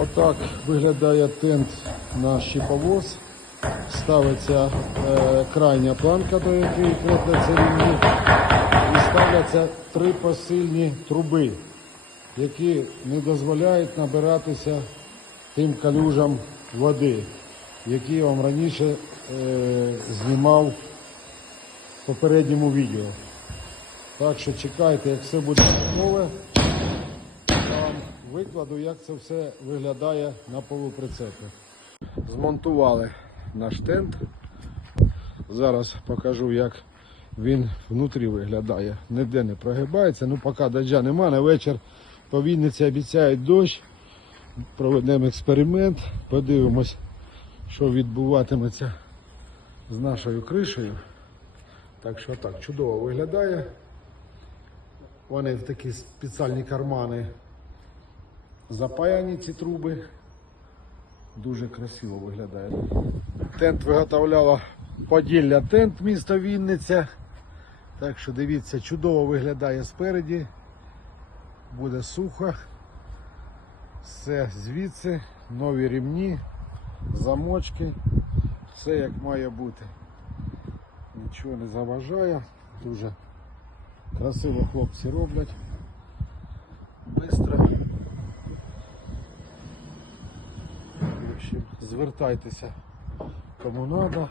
Отак виглядає тент на щиповоз. Ставиться е, крайня планка, до якої крепляться рівні, і ставляться три посильні труби, які не дозволяють набиратися тим калюжам води, які я вам раніше е, знімав в попередньому відео. Так що чекайте, як все буде готове, викладу, як це все виглядає на полуприцепі. Змонтували наш тент. Зараз покажу, як він внутрі виглядає. Ніде не прогибається. Ну, поки дождя нема, на вечір по Вінниці обіцяють дощ. Проведемо експеримент, подивимось, що відбуватиметься з нашою кришею. Так що так, чудово виглядає. Вони в такі спеціальні кармани запаяні ці труби. Дуже красиво виглядає. Тент виготовляла Поділля тент міста Вінниця. Так що дивіться, чудово виглядає спереді. Буде сухо. Все звідси, нові рівні, замочки, все як має бути. Нічого не заважає. Дуже красиво хлопці роблять. Бистро. В общем, звертайтеся кому треба.